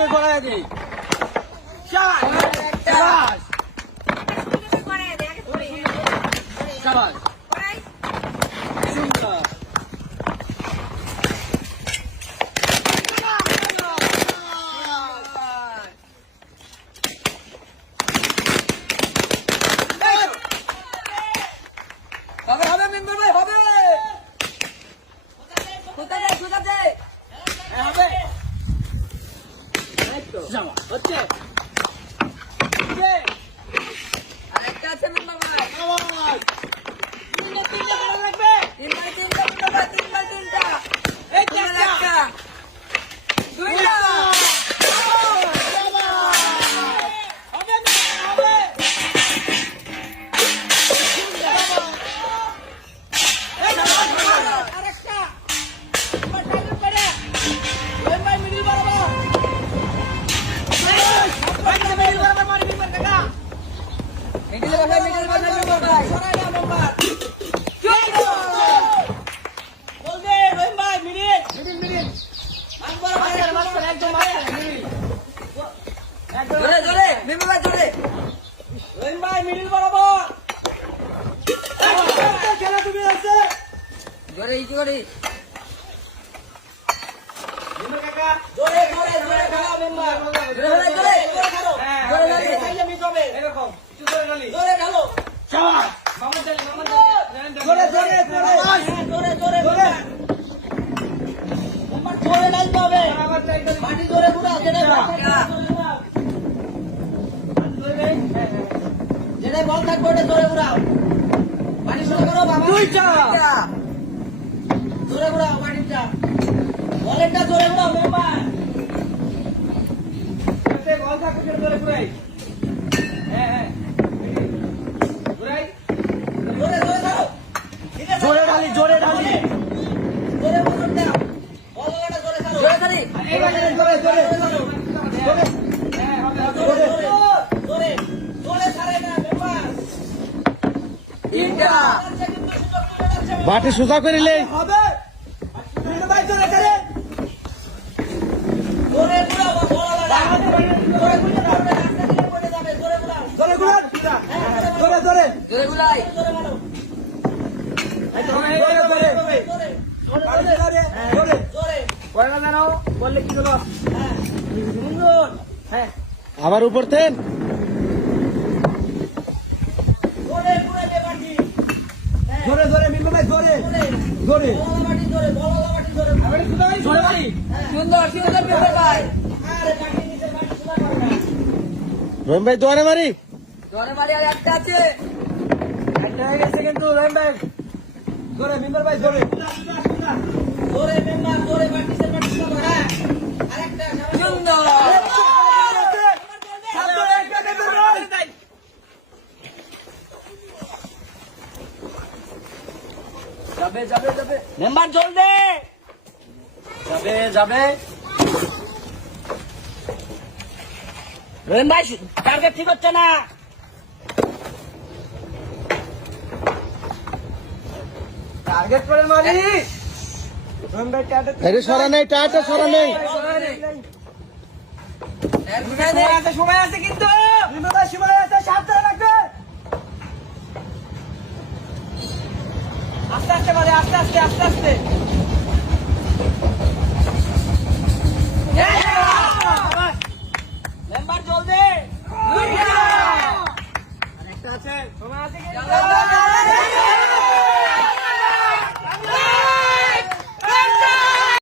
করে গড়ায় দিই। শাবাশ শাবাশ শাবাশ সুন্দর। হবে হবে মেম্বার ভাই হবে। কোথায় যায় কোথায় যায় হবে হচ্ছে আরেকটা আছে মেম্বার ভাই। তিনটা লাগবে তিনটা একটা দুইটা যেটা বল থাকবে ওটা জোরে ঘুরাও। পানি শুরু করো বাবা। দুইটা জোরে ঘুরাও পানিটা। বলেরটা জোরে ঘুরাও মেম্বার। এতে বল থাকবে সেটা জোরে ঘুরাই। হ্যাঁ ঘুরাই। জোরে জোরে দাও। ঠিক আছে জোরে ঢালি জোরে ঢালি। জোরে বল দাও। বলটা জোরে ছাড়ো। জোরে ঢালি। এইবারে জোরে জোরে জোরে। হ্যাঁ হবে জোরে জোরে জোরে ছাড়ে না মেম্বার। তিনটা বাটি সোজা করিলে হবে। মেরে ভাই জোরে করে জোরে ঘুরাও বলা জোরে ঘুরাও রাস্তা দিয়ে পড়ে যাবে। জোরে ঘুরাও জোরে ঘুরাও জোরে জোরে জোরে ঘুরাই জোরে মারো। এই তো জোরে জোরে জোরে জোরে জোরে পয়লা দাও বললে কি হলো। হ্যাঁ সুন্দর। হ্যাঁ আবার উপর তেন জোরে ঘুরে দে বাটি। জোরে জোরে মিলবে ভাই জোরে জোরে বলা বাটি জোরে বলা বাটি জোরে আবার জোরে বাটি। সুন্দর সুন্দর মিলবে ভাই। আরে বাটি নিচে বাটি সুন্দর করবে রহিম ভাই। দোয়ারে মারি আর একটা আছে। একটা হয়ে গেছে কিন্তু রহিম ভাই জোরে মিলবে ভাই জোরে জোরে মেম্বার জোরে বাটি সে বাটি সুন্দর। হ্যাঁ আরেকটা সুন্দর যাবে যাবে যাবে মেম্বার জল দে যাবে যাবে। রহিম ভাই টার্গেট ঠিক হচ্ছে না। টার্গেট করে মারি। রহিম ভাই টার্গেট সরা নেই টাটা সরা নেই। সময় আছে কিন্তু সময় আছে সাবধানে রাখবে। আস্তে আস্তে মারে আস্তে আস্তে আস্তে আস্তে।